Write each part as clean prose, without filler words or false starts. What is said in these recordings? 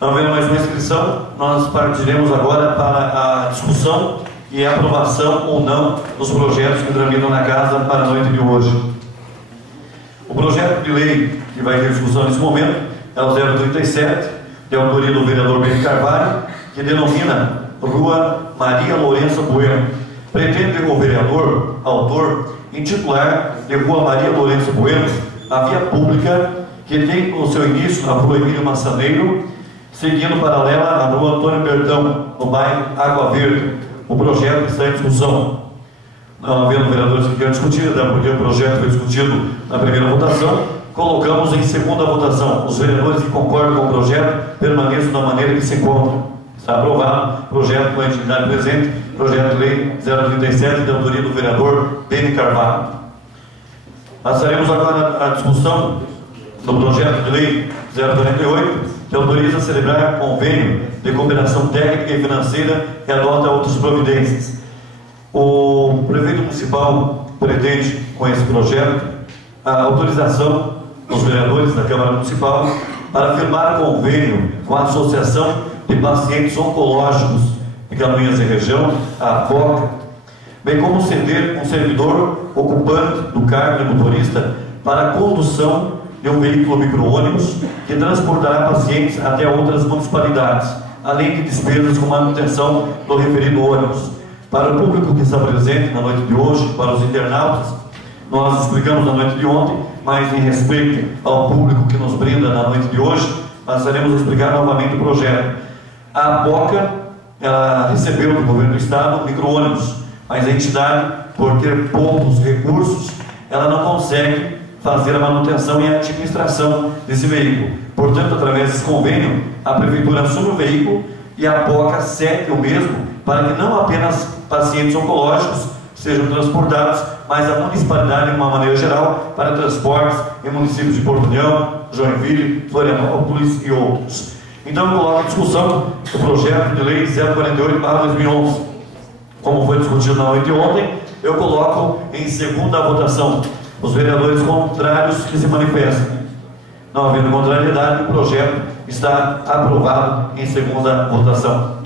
Não havendo mais uma inscrição, nós partiremos agora para a discussão e a aprovação ou não dos projetos que tramitam na Casa para a noite de hoje. O projeto de lei que vai ter discussão nesse momento é o 037, de autoria do vereador Beni Carvalho, que denomina Rua Maria Lourenço Bueno. Pretende o vereador, autor, intitular de Rua Maria Lourenço Bueno a via pública que tem o seu início na Rua Emílio Massaneiro, seguindo paralela à Rua Antônio Bertão, no bairro Água Verde. O projeto está em discussão. Não havendo vereadores que queiram discutir, até porque o projeto foi discutido na primeira votação, colocamos em segunda votação. Os vereadores que concordam com o projeto permaneçam da maneira que se encontram. Está aprovado. Projeto com a entidade presente, projeto de lei 037, de autoria do vereador Beni Carvalho. Passaremos agora à discussão do projeto de lei 048, que autoriza a celebrar convênio de cooperação técnica e financeira e adota outras providências. O prefeito municipal pretende, com esse projeto, a autorização dos vereadores da Câmara Municipal para firmar convênio com a Associação de Pacientes Oncológicos de Canoinhas e Região, a APOCA, bem como ceder um servidor ocupante do cargo de motorista para a condução de um veículo micro-ônibus que transportará pacientes até outras municipalidades, além de despesas com manutenção do referido ônibus. Para o público que está presente na noite de hoje, para os internautas, nós explicamos na noite de ontem, mas em respeito ao público que nos brinda na noite de hoje, passaremos a explicar novamente o projeto. A APOCA, ela recebeu do governo do estado micro-ônibus, mas a entidade, por ter poucos recursos, ela não consegue fazer a manutenção e a administração desse veículo. Portanto, através desse convênio, a prefeitura assume o veículo e a APOCA cede o mesmo para que não apenas pacientes oncológicos sejam transportados, mas a municipalidade, de uma maneira geral, para transportes em municípios de Porto União, Joinville, Florianópolis e outros. Então, eu coloco em discussão o projeto de lei 048/2011. Como foi discutido na noite de ontem, eu coloco em segunda votação. Os vereadores contrários que se manifestam. Não havendo contrariedade, o projeto está aprovado em segunda votação.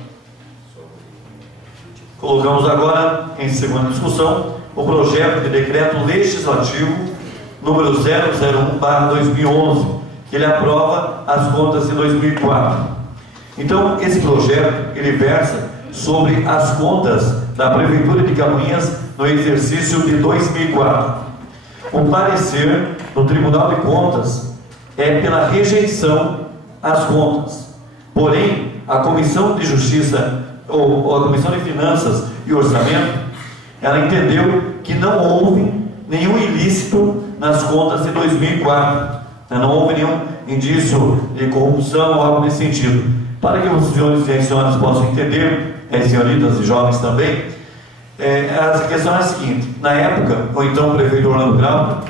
Colocamos agora em segunda discussão o projeto de decreto legislativo número 001/2011, que ele aprova as contas de 2004. Então, esse projeto, ele versa sobre as contas da Prefeitura de Canoinhas no exercício de 2004. O parecer do Tribunal de Contas é pela rejeição às contas. Porém, a Comissão de Justiça ou a Comissão de Finanças e Orçamento, ela entendeu que não houve nenhum ilícito nas contas de 2004. Não houve nenhum indício de corrupção ou algo nesse sentido. Para que os senhores e as senhoras possam entender, as senhoritas e jovens também, a questão é a seguinte: na época, o então prefeito Orlando Grau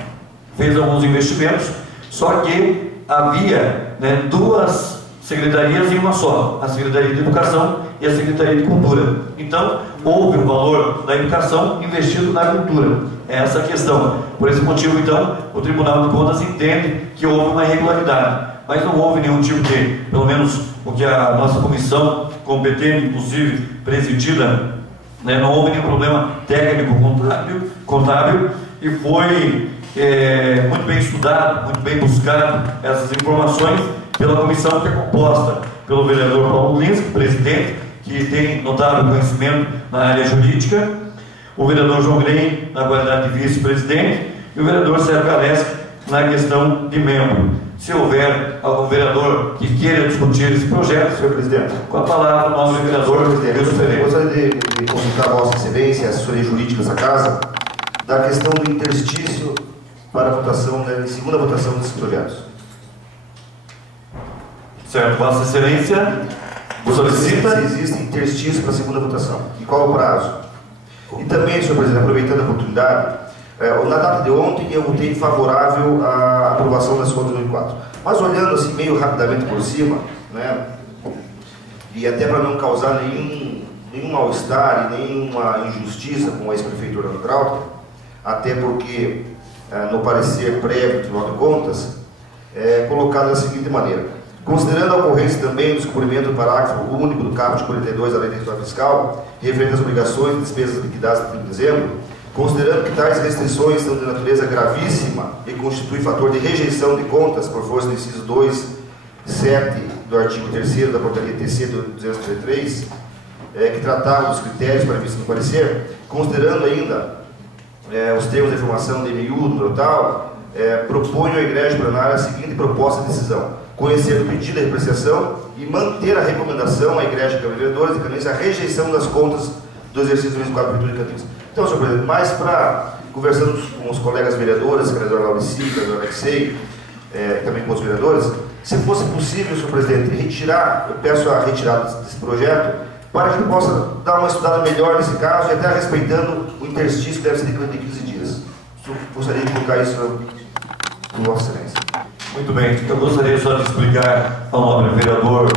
fez alguns investimentos, só que havia duas secretarias em uma só, a Secretaria de Educação e a Secretaria de Cultura. Então, houve o valor da educação investido na cultura. É essa a questão. Por esse motivo, então, o Tribunal de Contas entende que houve uma irregularidade, mas não houve nenhum tipo de, pelo menos o que a nossa comissão competente, inclusive presidida, não houve nenhum problema técnico contábil e foi muito bem estudado, muito bem buscado essas informações pela comissão que é composta pelo vereador Paulo Lins, presidente, que tem notável conhecimento na área jurídica, o vereador João Green, na qualidade de vice-presidente, e o vereador Sérgio Galeski, na questão de membro. Se houver algum vereador que queira discutir esse projeto, senhor presidente, com a palavra o nosso vereador Wilson Pereira. Gostaria de consultar a Vossa Excelência, a assessoria jurídica dessa casa, da questão do interstício para a votação, em segunda votação dos projetos. Certo, Vossa Excelência solicita. Se existe interstício para a segunda votação, e qual é o prazo? E também, senhor presidente, aproveitando a oportunidade, na data de ontem eu votei favorável à aprovação das contas de 2004. Mas olhando assim meio rapidamente por cima, e até para não causar nenhum mal-estar e nenhuma injustiça com o ex-prefeito Orlando Grau, até porque no parecer prévio do Tribunal de Contas é colocado da seguinte maneira: Considerando a ocorrência também do descumprimento do parágrafo único do caput 42 da Lei de Responsabilidade Fiscal, referente às obrigações e despesas liquidadas no 30 de dezembro, considerando que tais restrições são de natureza gravíssima e constituem fator de rejeição de contas, por força do inciso 2.7 do artigo 3º da portaria TC do 233, que tratava dos critérios para vista no parecer, considerando ainda os termos de informação de MIU, número tal, proponho à Igreja Plenária a seguinte proposta de decisão: conhecer o pedido de repreciação e manter a recomendação à Igreja Câmara de Vereadores de Canoinhas a rejeição das contas do exercício 2024 da Prefeitura de Canoinhas. Então, senhor presidente, mais para, conversando com os colegas vereadores, a vereadora Laurici, o vereador Alexei, também com os vereadores, se fosse possível, senhor presidente, retirar, eu peço a retirada desse projeto, para que a gente possa dar uma estudada melhor nesse caso e até respeitando o interstício que deve ser de 15 dias. Eu gostaria de colocar isso com Vossa Excelência. Muito bem, eu gostaria só de explicar ao nobre vereador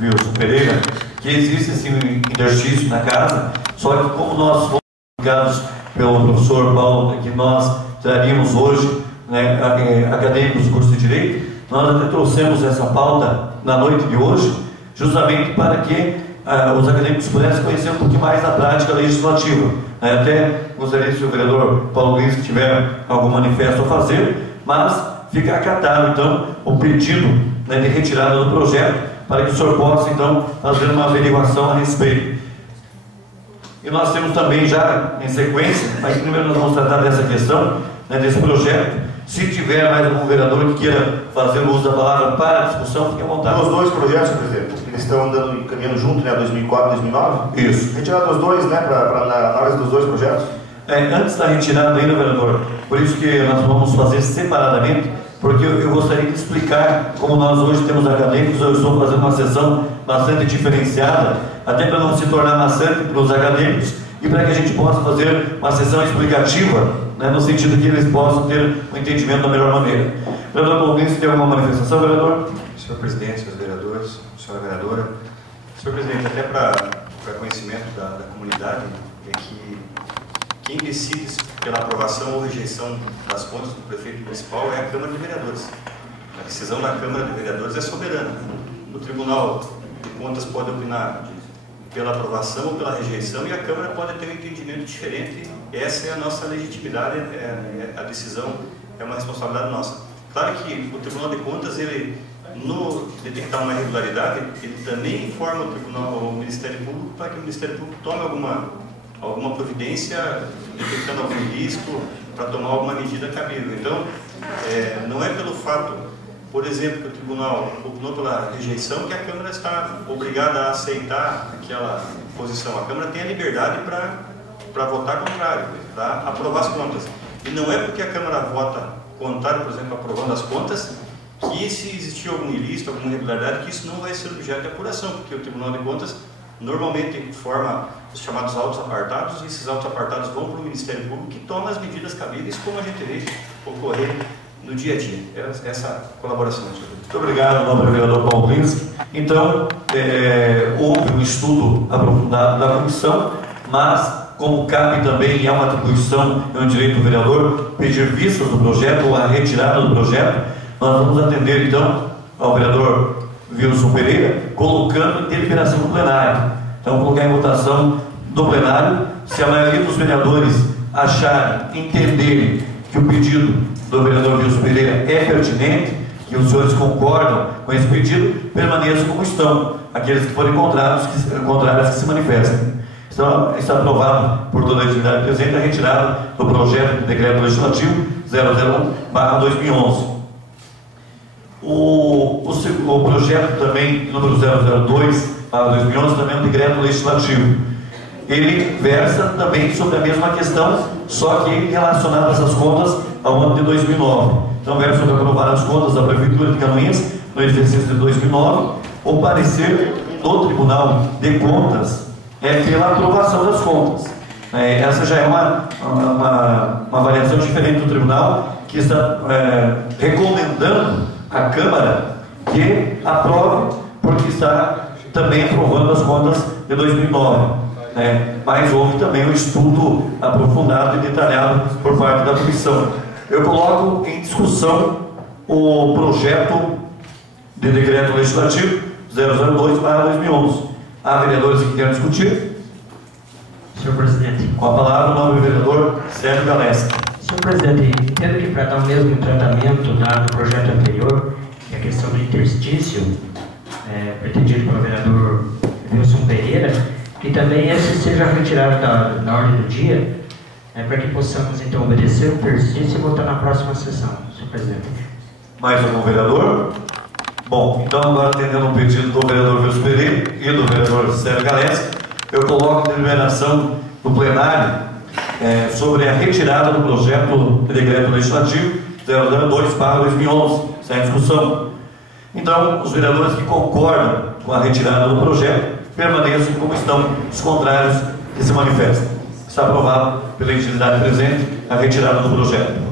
Wilson Pereira que existe esse interstício na casa, só que como nós fomos indicados pelo professor Paulo, que nós traríamos hoje, né, acadêmicos do curso de Direito, nós até trouxemos essa pauta na noite de hoje, justamente para que os acadêmicos pudessem conhecer um pouquinho mais da prática legislativa. Até gostaria, se o vereador Paulo Luiz tiver algum manifesto a fazer, mas fica acatado, então, o pedido, né, de retirada do projeto, para que o senhor possa, então, fazer uma averiguação a respeito. E nós temos também já, em sequência, mas primeiro nós vamos tratar dessa questão, né, desse projeto. Se tiver mais algum vereador que queira fazer o uso da palavra para a discussão, fique à vontade. Os dois projetos, presidente, eles estão andando caminhando junto, né, 2004 e 2009? Isso. Retirada dos dois, né, na análise dos dois projetos? Antes da retirada ainda, vereador, por isso que nós vamos fazer separadamente, porque eu gostaria de explicar como nós hoje temos acadêmicos. Eu estou fazendo uma sessão bastante diferenciada, até para não se tornar maçante para os acadêmicos e para que a gente possa fazer uma sessão explicativa, né, no sentido que eles possam ter um entendimento da melhor maneira. Vereador Paulinho, tem alguma manifestação, vereador? Senhor presidente, senhores vereadores, senhora vereadora. Senhor presidente, até para conhecimento da comunidade, é que quem decide pela aprovação ou rejeição das contas do prefeito municipal é a Câmara de Vereadores. A decisão da Câmara de Vereadores é soberana. O Tribunal de Contas pode opinar pela aprovação ou pela rejeição e a Câmara pode ter um entendimento diferente. Essa é a nossa legitimidade, a decisão é uma responsabilidade nossa. Claro que o Tribunal de Contas, ele, no detectar uma irregularidade, ele também informa o Ministério Público para que o Ministério Público tome alguma providência, detectando algum risco, para tomar alguma medida cabível. Então, não é pelo fato, por exemplo, que o Tribunal opinou pela rejeição que a Câmara está obrigada a aceitar aquela posição. A Câmara tem a liberdade para votar contrário, para aprovar as contas. E não é porque a Câmara vota contrário, por exemplo, aprovando as contas, que se existir algum ilícito, alguma irregularidade, que isso não vai ser objeto de apuração, porque o Tribunal de Contas normalmente forma os chamados autos apartados, e esses autos apartados vão para o Ministério Público, que toma as medidas cabíveis, como a gente vê ocorrer no dia a dia. Essa colaboração. Muito obrigado, nobre vereador Paulo Lins. Então, houve um estudo aprofundado da comissão, mas, como cabe também, e é uma atribuição, é um direito do vereador, pedir vistas do projeto ou a retirada do projeto, nós vamos atender, então, ao vereador Wilson Pereira, colocando em deliberação do plenário. Então, colocar em votação do plenário. Se a maioria dos vereadores acharem, entenderem que o pedido do vereador Wilson Pereira é pertinente, que os senhores concordam com esse pedido, permaneçam como estão. Aqueles que forem contrários, que se manifestem. Então, está aprovado por toda a atividade presente a retirada do projeto de decreto legislativo 001/2011. O projeto também, número 002/2011, também é um decreto legislativo. Ele versa também sobre a mesma questão, só que relacionado a essas contas ao ano de 2009. Então, versa sobre aprovar as contas da Prefeitura de Canoinhas no exercício de 2009. O parecer do Tribunal de Contas é pela aprovação das contas. Essa já é uma variação diferente do Tribunal, que está recomendando à Câmara que aprove, porque está também aprovando as contas de 2009. Mas houve também um estudo aprofundado e detalhado por parte da comissão. Eu coloco em discussão o projeto de Decreto Legislativo 002/2011. Há vereadores que querem discutir? Senhor presidente. Com a palavra, o nobre vereador Sérgio Galeski. Senhor presidente, entendo que para dar o mesmo tratamento do projeto anterior, que é a questão do interstício, pretendido pelo vereador Wilson Pereira, que também esse seja retirado da ordem do dia, para que possamos então obedecer o interstício e votar na próxima sessão, senhor presidente. Mais algum vereador? Bom, então agora atendendo o pedido do vereador Wilson Pereira e do vereador Sérgio Galeski, eu coloco a deliberação do plenário sobre a retirada do projeto de decreto legislativo 002/2011, sem discussão. Então, os vereadores que concordam com a retirada do projeto permaneçam como estão, os contrários que se manifestam. Está aprovado pela entidade presente a retirada do projeto.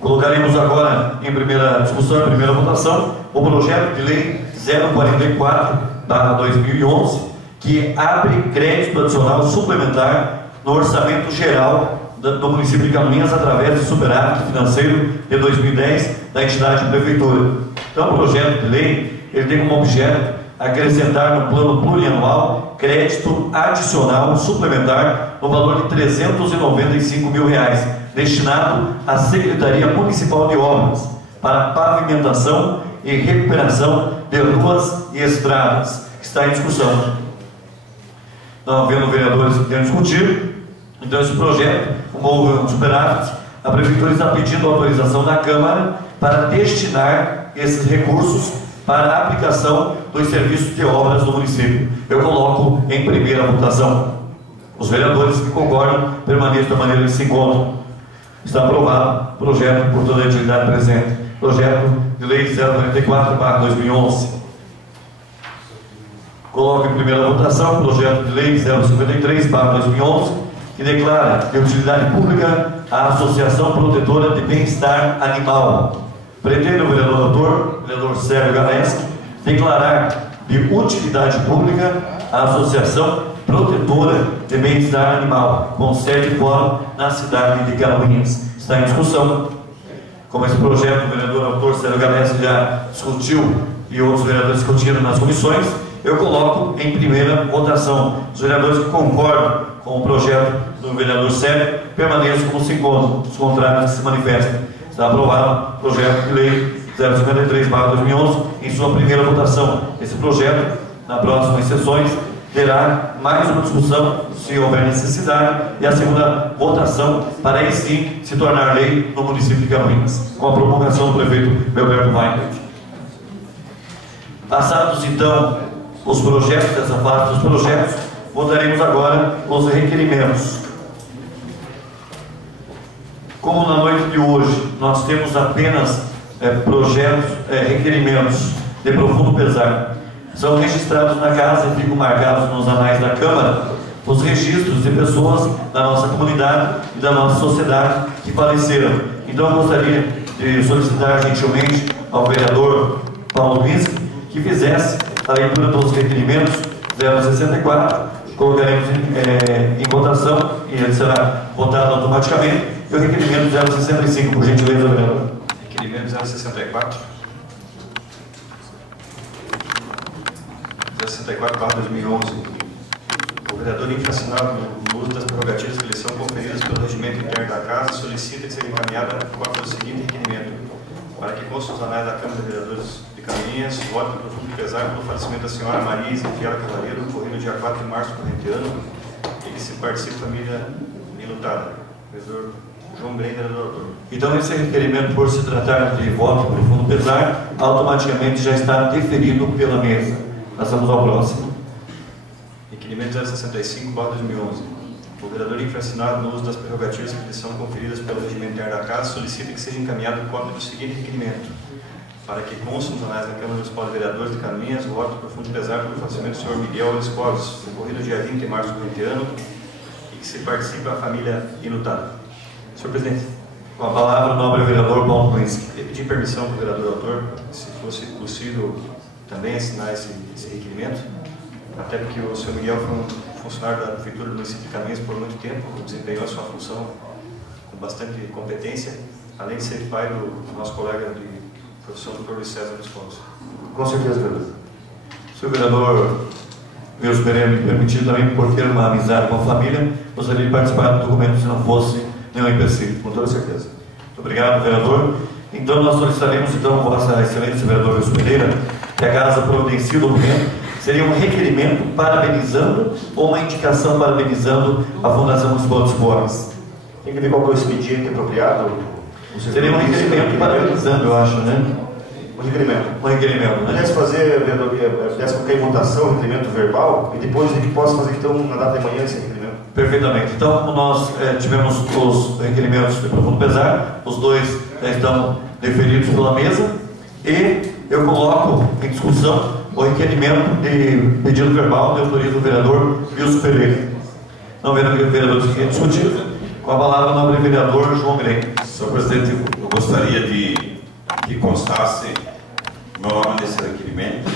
Colocaremos agora em primeira discussão, em primeira votação, o projeto de lei 044/2011, que abre crédito adicional suplementar no orçamento geral do município de Canoinhas através do superávit financeiro de 2010 da entidade prefeitura. Então, o projeto de lei ele tem como objeto acrescentar no plano plurianual crédito adicional suplementar no valor de R$ 395 mil, destinado à Secretaria Municipal de Obras para pavimentação e recuperação de ruas e estradas, que está em discussão. Não havendo vereadores que tenham discutido, então esse projeto, como houve um superávit, a Prefeitura está pedindo autorização da Câmara para destinar esses recursos para a aplicação dos serviços de obras do município. Eu coloco em primeira votação. Os vereadores que concordam permaneçam da maneira que se encontram. Está aprovado o projeto por toda a entidade presente. Projeto de lei 044/2011. Coloco em primeira votação o projeto de lei 053/2011, que declara de utilidade pública a Associação Protetora de Bem-Estar Animal. Pretende o vereador Sérgio Galeski, declarar de utilidade pública a Associação Protetora de Bem-Estar Animal, com sede e fórum na cidade de Canoinhas. Está em discussão. Como esse projeto o vereador Sérgio Galeski já discutiu e outros vereadores discutiram nas comissões, eu coloco em primeira votação. Os vereadores que concordam com o projeto do vereador Sérgio permaneçam como se encontram, os contrários que se manifestam. Está aprovado o projeto de lei 053/2011 em sua primeira votação. Esse projeto, nas próximas sessões, terá mais uma discussão, se houver necessidade, e a segunda votação para aí sim se tornar lei no município de Canoinhas, com a promulgação do prefeito Belberto Weinberg. Passados então os projetos, dessa fase dos projetos, votaremos agora os requerimentos. Como na noite de hoje nós temos apenas projetos, requerimentos de profundo pesar, são registrados na casa e ficam marcados nos anais da Câmara os registros de pessoas da nossa comunidade e da nossa sociedade que faleceram. Então eu gostaria de solicitar gentilmente ao vereador Paulo Vinski que fizesse a leitura dos requerimentos 064, colocaremos em votação e ele será votado automaticamente. E o requerimento 065, por gentileza, vereador. Requerimento 064. 064/2011. O vereador infracional no uso das prerrogativas que lhe são conferidas pelo regimento interno da Casa solicita que seja encaminhada a cópia do seguinte requerimento: para que conste os anais da Câmara de Vereadores de Canoinhas, voto de profundo pesar pelo falecimento da senhora Maria Ezequiel Cavaleiro, ocorrido no dia 4 de março corrente ano, e que se participe família enlutada. Vereador João Brenda, vereador. Então, esse requerimento, por se tratar de voto de profundo pesar, automaticamente já está deferido pela mesa. Passamos ao próximo. Requerimento 065/2011. O vereador infracionado no uso das prerrogativas que lhe são conferidas pelo regimento interno da Casa solicita que seja encaminhado cópia do seguinte requerimento: para que conste nos anais da Câmara Municipal de Vereadores de Canoinhas o voto de profundo pesar pelo falecimento do senhor Miguel Luiz Clóvis, ocorrido no dia 20 de março corrente ano, e que se participe a família enlutada. Senhor presidente, com a palavra o nobre vereador Paulo Vinski. Eu pedi permissão para o vereador autor, se fosse possível também assinar esse requerimento, até porque o senhor Miguel foi um funcionário da Prefeitura do município de Canoinhas por muito tempo, desempenhou a sua função com bastante competência, além de ser pai do nosso colega de Professor Dr. Luiz César Visconti. Com certeza, vereador. Se o vereador Wilson Pereira me permitir também, por ter uma amizade com a família, gostaria de participar do documento se não fosse nenhum empecilho. Com toda certeza. Muito obrigado, vereador. Então, nós solicitaremos, então, Vossa Excelência, vereador Wilson Pereira, que a Casa providencie o documento. Seria um requerimento parabenizando ou uma indicação parabenizando a Fundação Municipal de Esportes? Tem que ver qual é o expediente apropriado. Seria um requerimento parabenizando, eu acho, né? Um requerimento. Um requerimento, né? Pudesse fazer, vereador, pudesse colocar em votação o requerimento verbal e depois a gente possa fazer, então, na data de manhã esse requerimento. Perfeitamente. Então, como nós tivemos os requerimentos de profundo pesar, os dois já estão deferidos pela mesa, e eu coloco em discussão o requerimento de pedido verbal de autoria do vereador Wilson Pereira. Não vendo que o vereador quer discutir, com a palavra o nobre vereador João Grey. Senhor presidente, eu gostaria que constasse meu nome nesse requerimento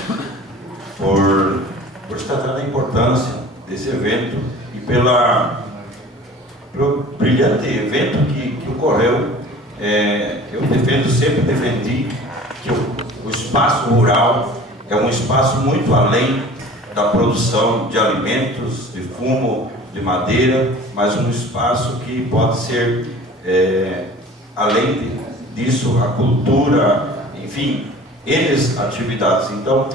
por destacar a importância desse evento e pelo brilhante evento que ocorreu. Eu sempre defendi que o espaço rural é um espaço muito além da produção de alimentos, de fumo, de madeira, mas um espaço que pode ser, além disso, a cultura, enfim, eles atividades. Então,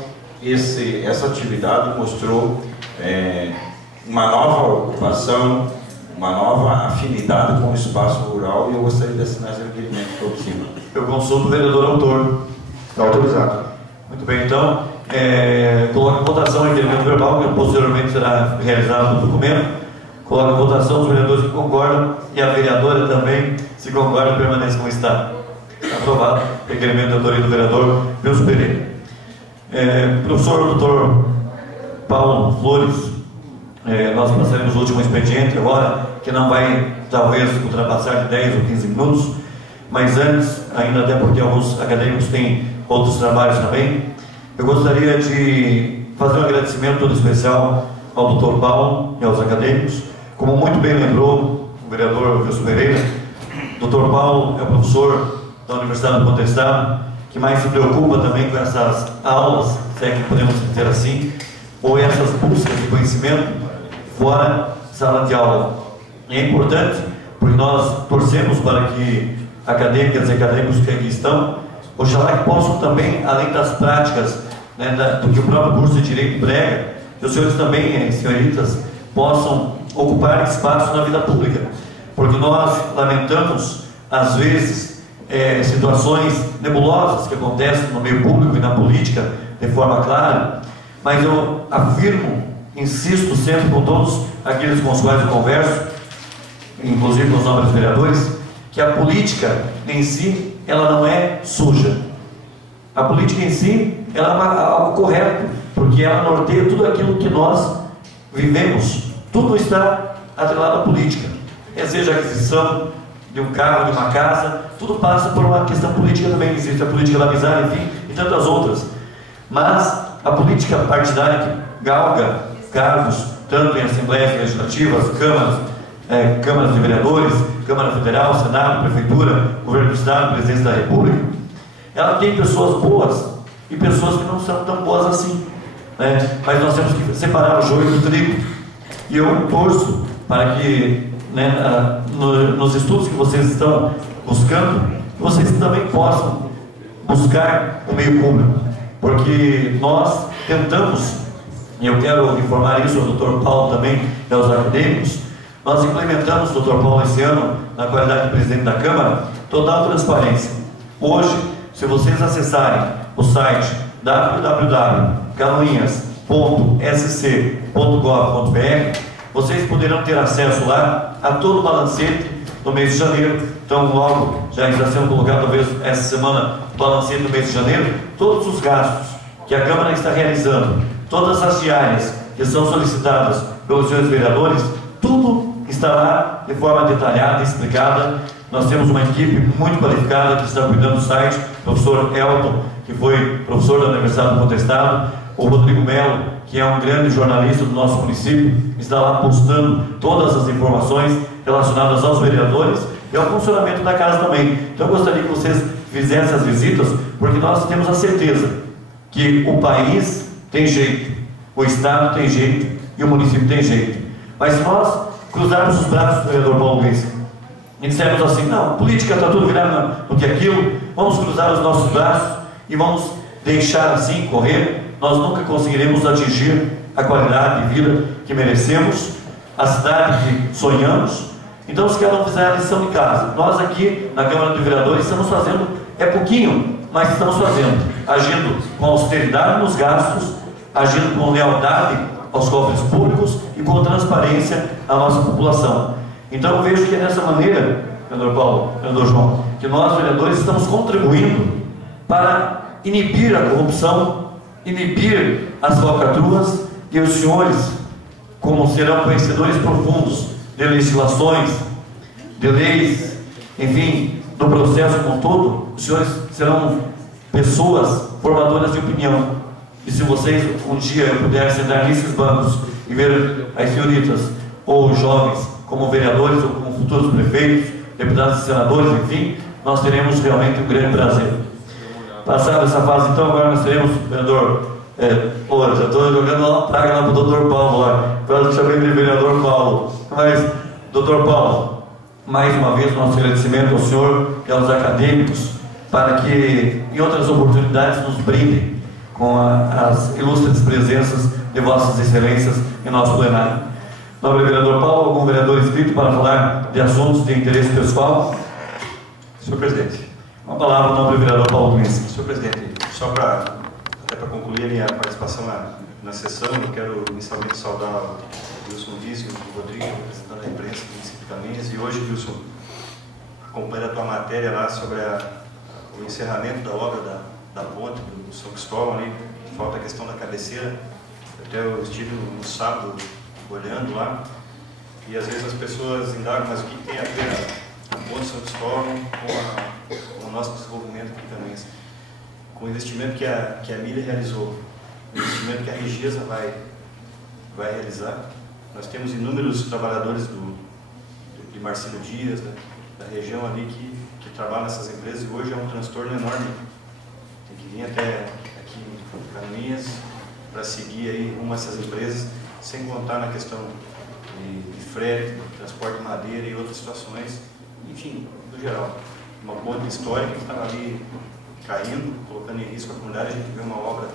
essa atividade mostrou uma nova ocupação, uma nova afinidade com o espaço rural, e eu gostaria de assinar esse requerimento por cima. Eu consulto o vereador autor. Está autorizado. Muito bem, então, coloco em votação o requerimento verbal, que posteriormente será realizado no documento. Coloco em votação os vereadores que concordam e a vereadora também, se concorda, permanece como está. Aprovado. Requerimento de autoria do vereador Wilson Pereira. Professor Dr. Paulo Flores, nós passaremos o último expediente agora, que não vai, talvez, ultrapassar de 10 ou 15 minutos, mas antes, ainda até porque alguns acadêmicos têm outros trabalhos também, eu gostaria de fazer um agradecimento todo especial ao Dr. Paulo e aos acadêmicos. Como muito bem lembrou o vereador Wilson Pereira, Dr. Paulo é o professor da Universidade do Contestado, que mais se preocupa também com essas aulas, se é que podemos dizer assim, ou essas buscas de conhecimento fora sala de aula. E é importante, porque nós torcemos para que acadêmicas e acadêmicos que aqui estão, oxalá que possam também, além das práticas, né, do que o próprio curso de Direito prega, que os senhores também, senhoritas, possam ocupar espaço na vida pública. Porque nós lamentamos, às vezes, situações nebulosas que acontecem no meio público e na política de forma clara, mas eu afirmo, insisto sempre com todos aqueles com os quais eu converso, inclusive com os nobres vereadores, que a política em si, ela não é suja. A política em si, ela é algo correto, porque ela norteia tudo aquilo que nós vivemos. Tudo está atrelado à política, seja a aquisição de um carro, de uma casa, tudo passa por uma questão política também. Existe a política da amizade, enfim, e tantas outras. Mas a política partidária que galga cargos, tanto em assembleias legislativas, câmaras de vereadores, Câmara Federal, Senado, Prefeitura, Governo do Estado, Presidência da República, ela tem pessoas boas e pessoas que não são tão boas assim, né? Mas nós temos que separar o joio do trigo. E eu torço para que, né, nos estudos que vocês estão buscando, vocês também possam buscar o meio público, porque nós tentamos, e eu quero informar isso ao Dr. Paulo também e aos acadêmicos, nós implementamos, Dr. Paulo, esse ano, na qualidade de presidente da Câmara, total transparência. Hoje, se vocês acessarem o site www.canoinhas.sc.gov.br, vocês poderão ter acesso lá a todo o balancete do mês de janeiro. Então, logo, já está sendo colocado, talvez essa semana, o balancete do mês de janeiro, todos os gastos que a Câmara está realizando, todas as diárias que são solicitadas pelos senhores vereadores, tudo está lá de forma detalhada e explicada. Nós temos uma equipe muito qualificada que está cuidando do site, o professor Elton, que foi professor da Universidade do Contestado, o Rodrigo Melo, que é um grande jornalista do nosso município, está lá postando todas as informações relacionadas aos vereadores e ao funcionamento da casa também. Então eu gostaria que vocês fizer essas visitas, porque nós temos a certeza que o país tem jeito, o Estado tem jeito e o município tem jeito. Mas se nós cruzarmos os braços do vereador Paulo Luiz e dissermos assim, não, política está tudo virado no que aquilo, vamos cruzar os nossos braços e vamos deixar assim correr, nós nunca conseguiremos atingir a qualidade de vida que merecemos, a cidade que sonhamos. Então, se cada um fizer a lição de casa, nós aqui na Câmara de Vereadores estamos fazendo, é pouquinho, mas estamos fazendo, agindo com austeridade nos gastos, agindo com lealdade aos cofres públicos e com transparência à nossa população. Então, eu vejo que é dessa maneira, vereador Paulo, vereador João, que nós, vereadores, estamos contribuindo para inibir a corrupção, inibir as falcatruas, e os senhores, como serão conhecedores profundos de legislações, de leis, enfim, do processo como todo, os senhores serão pessoas formadoras de opinião. E se vocês um dia puderem sentar nesses bancos e ver as senhoritas ou os jovens como vereadores ou como futuros prefeitos, deputados e senadores, enfim, nós teremos realmente um grande prazer. Passada essa fase, então, agora nós teremos, vereador, já estou jogando uma praga lá para o doutor Paulo, lá, quase chamei de vereador Paulo. Mas, doutor Paulo, mais uma vez nosso agradecimento ao senhor e aos acadêmicos para que em outras oportunidades nos brindem com as ilustres presenças de vossas excelências em nosso plenário. Nobre vereador Paulo, algum vereador inscrito para falar de assuntos de interesse pessoal? Senhor presidente. Uma palavra, nobre vereador Paulo Luiz. Senhor presidente, só para concluir a minha participação na sessão, eu quero inicialmente saudar o Wilson Dias e o Rodrigo, representando a imprensa do município de Caminhas, e hoje, Wilson, acompanha a tua matéria lá sobre o encerramento da obra da ponte do São Cristóvão, ali, falta a questão da cabeceira. Até eu estive no sábado olhando lá, e às vezes as pessoas indagam, mas o que tem a ver a ponte São Cristóvão com o nosso desenvolvimento aqui em Caminhas? Com o investimento que a Miller realizou, o investimento que a Regesa vai realizar. Nós temos inúmeros trabalhadores de Marcelo Dias, da região ali, que trabalham nessas empresas, e hoje é um transtorno enorme. Tem que vir até aqui em Caminhas para seguir aí rumo a essas empresas, sem contar na questão de frete, transporte de madeira e outras situações, enfim, no geral. Uma ponte histórica que estava ali caindo, colocando em risco a comunidade. A gente vê uma obra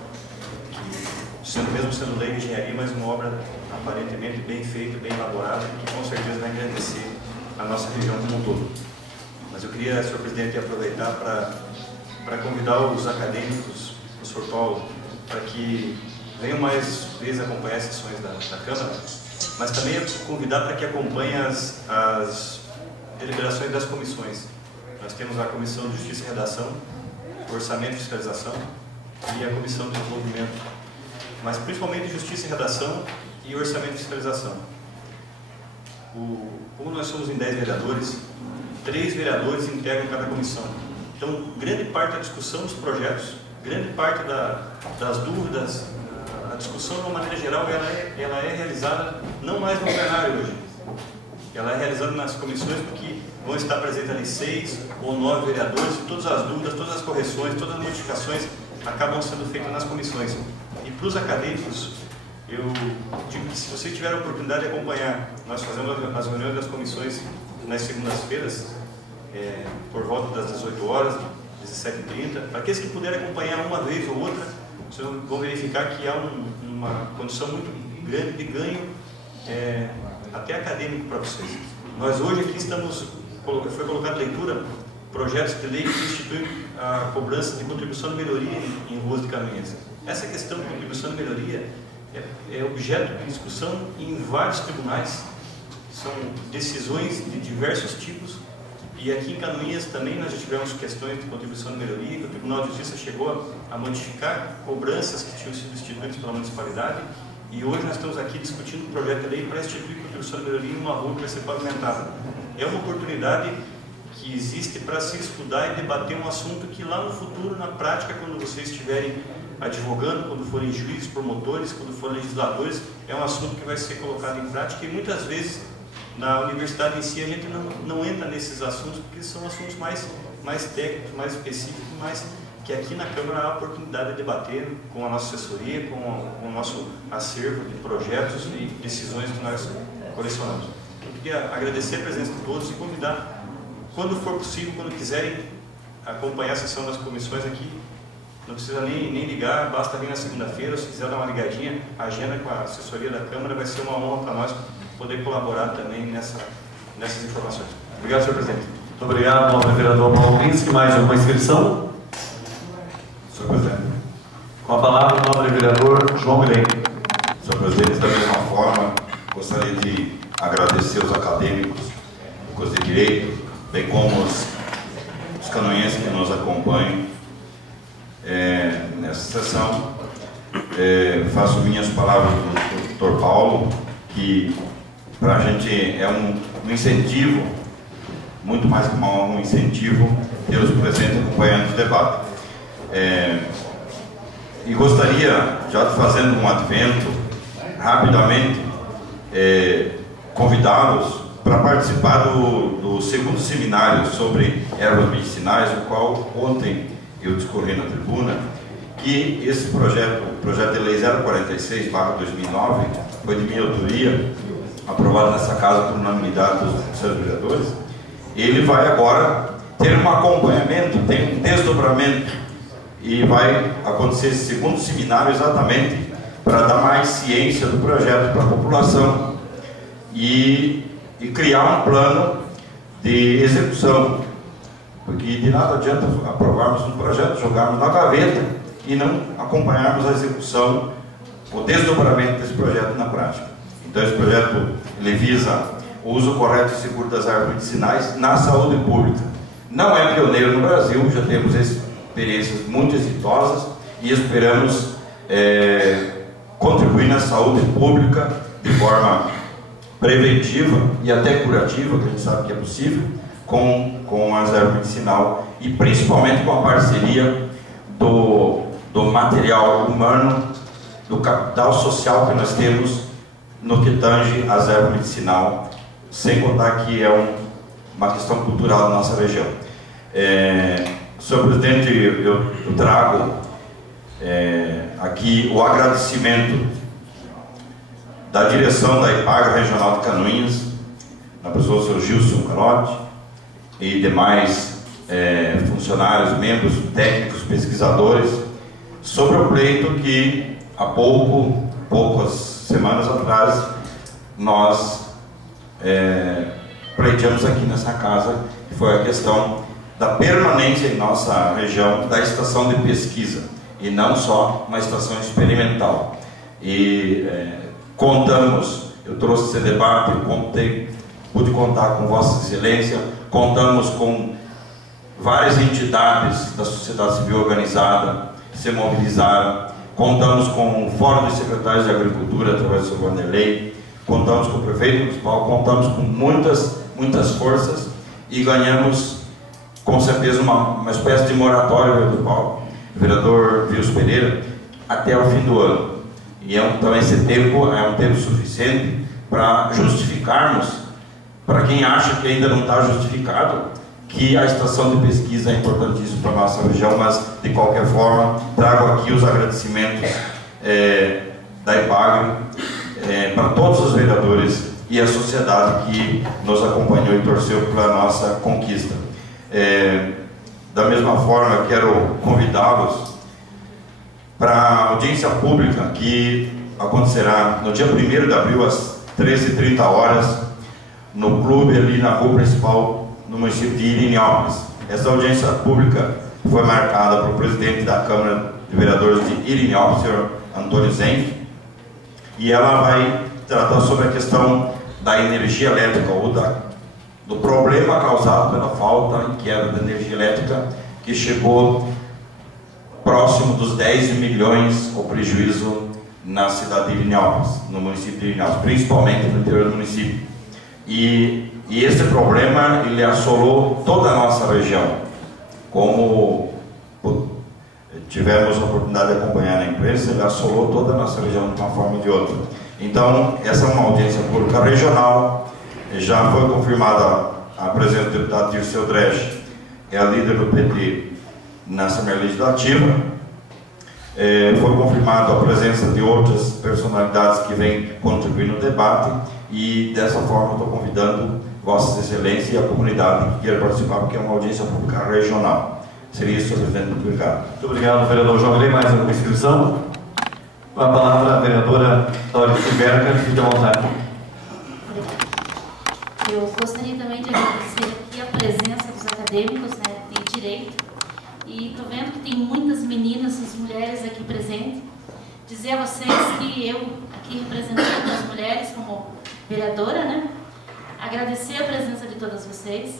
que, mesmo sendo lei de engenharia, mas uma obra aparentemente bem feita, bem elaborada, que com certeza vai engrandecer a nossa região como um todo. Mas eu queria, senhor presidente, aproveitar para convidar os acadêmicos, o senhor Paulo, para que venham mais vezes acompanhar as sessões da Câmara, mas também convidar para que acompanhem as deliberações das comissões. Nós temos a Comissão de Justiça e Redação, Orçamento e Fiscalização e a Comissão de Desenvolvimento, mas principalmente Justiça e Redação e Orçamento e Fiscalização. Como nós somos em 10 vereadores, 3 vereadores integram cada comissão. Então, grande parte da discussão dos projetos, grande parte das dúvidas, a discussão de uma maneira geral, ela é realizada não mais no plenário hoje. Ela é realizada nas comissões, porque vão estar presentes ali 6 ou 9 vereadores, e todas as dúvidas, todas as correções, todas as modificações acabam sendo feitas nas comissões. E para os acadêmicos, eu digo que se vocês tiverem a oportunidade de acompanhar, nós fazemos as reuniões das comissões nas segundas-feiras, por volta das 18 horas, 17h30. Para aqueles que puderem acompanhar uma vez ou outra, vocês vão verificar que há uma condição muito grande de ganho, até acadêmico para vocês. Nós hoje aqui foi colocado em leitura projetos de lei que instituem a cobrança de contribuição de melhoria em ruas de Caminhas. Essa questão de contribuição de melhoria é objeto de discussão em vários tribunais, são decisões de diversos tipos, e aqui em Caminhas também nós já tivemos questões de contribuição de melhoria, que o Tribunal de Justiça chegou a modificar cobranças que tinham sido instituídas pela municipalidade, e hoje nós estamos aqui discutindo um projeto de lei para instituir contribuição de melhoria em uma rua que vai ser pavimentada. É uma oportunidade que existe para se estudar e debater um assunto que lá no futuro, na prática, quando vocês estiverem advogando, quando forem juízes, promotores, quando forem legisladores, é um assunto que vai ser colocado em prática, e muitas vezes na universidade em si a gente não entra nesses assuntos, porque são assuntos mais mais técnicos, mais específicos, mas que aqui na Câmara há a oportunidade de debater com a nossa assessoria, com o nosso acervo de projetos e decisões que nós colecionamos. Eu queria agradecer a presença de todos e convidar, quando for possível, quando quiserem acompanhar a sessão das comissões aqui, não precisa nem ligar, basta vir na segunda-feira, se quiser dar uma ligadinha, a agenda com a assessoria da Câmara, vai ser uma honra para nós poder colaborar também nessas informações. Obrigado, senhor presidente. Muito obrigado, nobre vereador Paulo Lins. Mais alguma inscrição? Senhor presidente. Com a palavra, o nobre vereador João Mirei. Senhor presidente, da mesma forma, gostaria de agradecer os acadêmicos do curso de Direito, bem como os canoenses que nos acompanham nessa sessão. Faço minhas palavras do Dr. Paulo, que para a gente é um incentivo, muito mais que um incentivo, ter os presentes acompanhando o debate. E gostaria, já fazendo um advento, rapidamente, convidá-los para participar do segundo seminário sobre ervas medicinais, o qual ontem eu discorri na tribuna, que esse projeto, o projeto de lei 046/2009, foi de minha autoria, aprovado nessa casa por unanimidade dos seus vereadores. Ele vai agora ter um acompanhamento, tem um desdobramento, e vai acontecer esse segundo seminário exatamente para dar mais ciência do projeto para a população e criar um plano de execução, porque de nada adianta aprovarmos um projeto, jogarmos na gaveta e não acompanharmos a execução, o desdobramento desse projeto na prática. Então esse projeto ele visa o uso correto e seguro das ervas medicinais na saúde pública. Não é pioneiro no Brasil, já temos experiências muito exitosas e esperamos contribuir na saúde pública de forma preventiva e até curativa, que a gente sabe que é possível, com as ervas medicinal e principalmente com a parceria do material humano, do capital social que nós temos no que tange as ervas medicinal, sem contar que é uma questão cultural da nossa região. Senhor presidente, eu trago aqui o agradecimento da direção da IPAGRE Regional de Canoinhas, na pessoa do Sr. Gilson Calotti e demais funcionários, membros, técnicos, pesquisadores, sobre o pleito que há poucas semanas atrás nós pleiteamos aqui nessa casa, que foi a questão da permanência em nossa região da estação de pesquisa e não só uma estação experimental. E contamos, eu trouxe esse debate, pude contar com Vossa Excelência, contamos com várias entidades da sociedade civil organizada que se mobilizaram, contamos com o Fórum dos Secretários de Agricultura através do Sr. Vanderlei, contamos com o prefeito municipal, contamos com muitas forças e ganhamos com certeza uma espécie de moratório, vereador Paulo, vereador Wilson Pereira, até o fim do ano. E então esse tempo é um tempo suficiente para justificarmos, para quem acha que ainda não está justificado, que a estação de pesquisa é importantíssima para a nossa região, mas de qualquer forma trago aqui os agradecimentos da IPAGRE para todos os vereadores e a sociedade que nos acompanhou e torceu pela nossa conquista. Da mesma forma, eu quero convidá-los para a audiência pública que acontecerá no dia 1º de abril, às 13h30, no clube ali na rua principal, no município de Irineópolis. Essa audiência pública foi marcada pelo presidente da Câmara de Vereadores de Irineópolis, senhor Antônio Zenf, e ela vai tratar sobre a questão da energia elétrica, ou do problema causado pela falta e queda da energia elétrica, que chegou próximo dos 10 milhões o prejuízo na cidade de Irineópolis, no município de Irineópolis, principalmente no interior do município. E esse problema ele assolou toda a nossa região, como tivemos a oportunidade de acompanhar na imprensa, ele assolou toda a nossa região de uma forma ou de outra. Então, essa é uma audiência pública regional, já foi confirmada a presença do deputado Dirceu Dresch é a líder do PT na Assembleia Legislativa. Foi confirmado a presença de outras personalidades que vêm contribuir no debate e dessa forma estou convidando Vossas Excelências e a comunidade que queira participar, porque é uma audiência pública regional. Seria isso, senhor presidente. Muito obrigado. Muito obrigado, vereador João Grey. Mais alguma inscrição? Com a palavra a vereadora Laurici Berger, fique à vontade. Eu gostaria também de agradecer aqui a presença dos acadêmicos, né, de Direito. E estou vendo que tem muitas meninas e mulheres aqui presentes. Dizer a vocês que eu, aqui representando as mulheres como vereadora, né, agradecer a presença de todas vocês,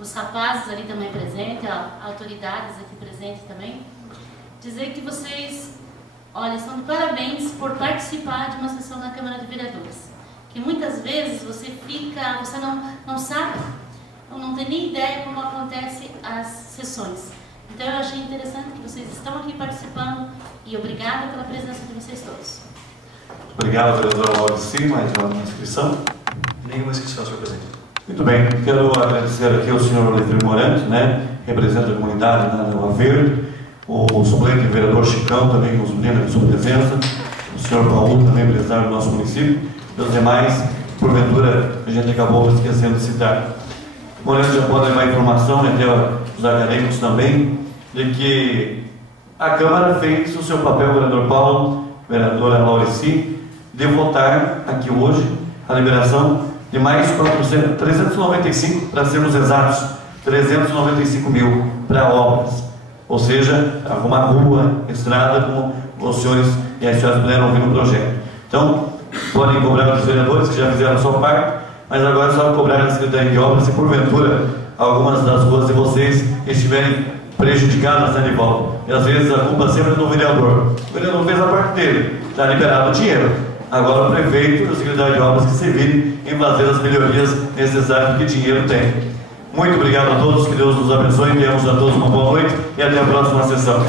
os rapazes ali também presentes, autoridades aqui presentes também. Dizer que vocês, olha, estão de parabéns por participar de uma sessão na Câmara de Vereadores. Que muitas vezes você não sabe, ou não tem nem ideia como acontecem as sessões. Então eu achei interessante que vocês estão aqui participando e obrigada pela presença de vocês todos. Obrigado, vereadora Laurici. Mais uma inscrição? Nenhuma inscrição, senhor presidente. Muito bem, quero agradecer aqui ao senhor Letri Morante, né, representa a comunidade da Rua Verde, o suplente vereador Chicão também nos brinda de sua presença, o senhor Paulo, também empresário do nosso município, e os demais, porventura, a gente acabou esquecendo de citar. Morante já pode levar informação, até os acadêmicos também, de que a Câmara fez o seu papel, vereador Paulo, vereadora Laurici, de votar aqui hoje a liberação de mais 395, para sermos exatos, 395 mil para obras, ou seja, arrumar rua, estrada, como os senhores e as senhoras puderam ouvir no projeto. Então, podem cobrar os vereadores que já fizeram a sua parte, mas agora é só cobrar a Secretaria de Obras se porventura algumas das ruas de vocês estiverem prejudicadas, né, de volta. E às vezes a culpa sempre é do vereador. O vereador fez a parte dele, está liberado o dinheiro. Agora o prefeito e o secretário de obras que se virem em fazer as melhorias necessárias que dinheiro tem. Muito obrigado a todos, que Deus nos abençoe, tenhamos a todos uma boa noite e até a próxima sessão.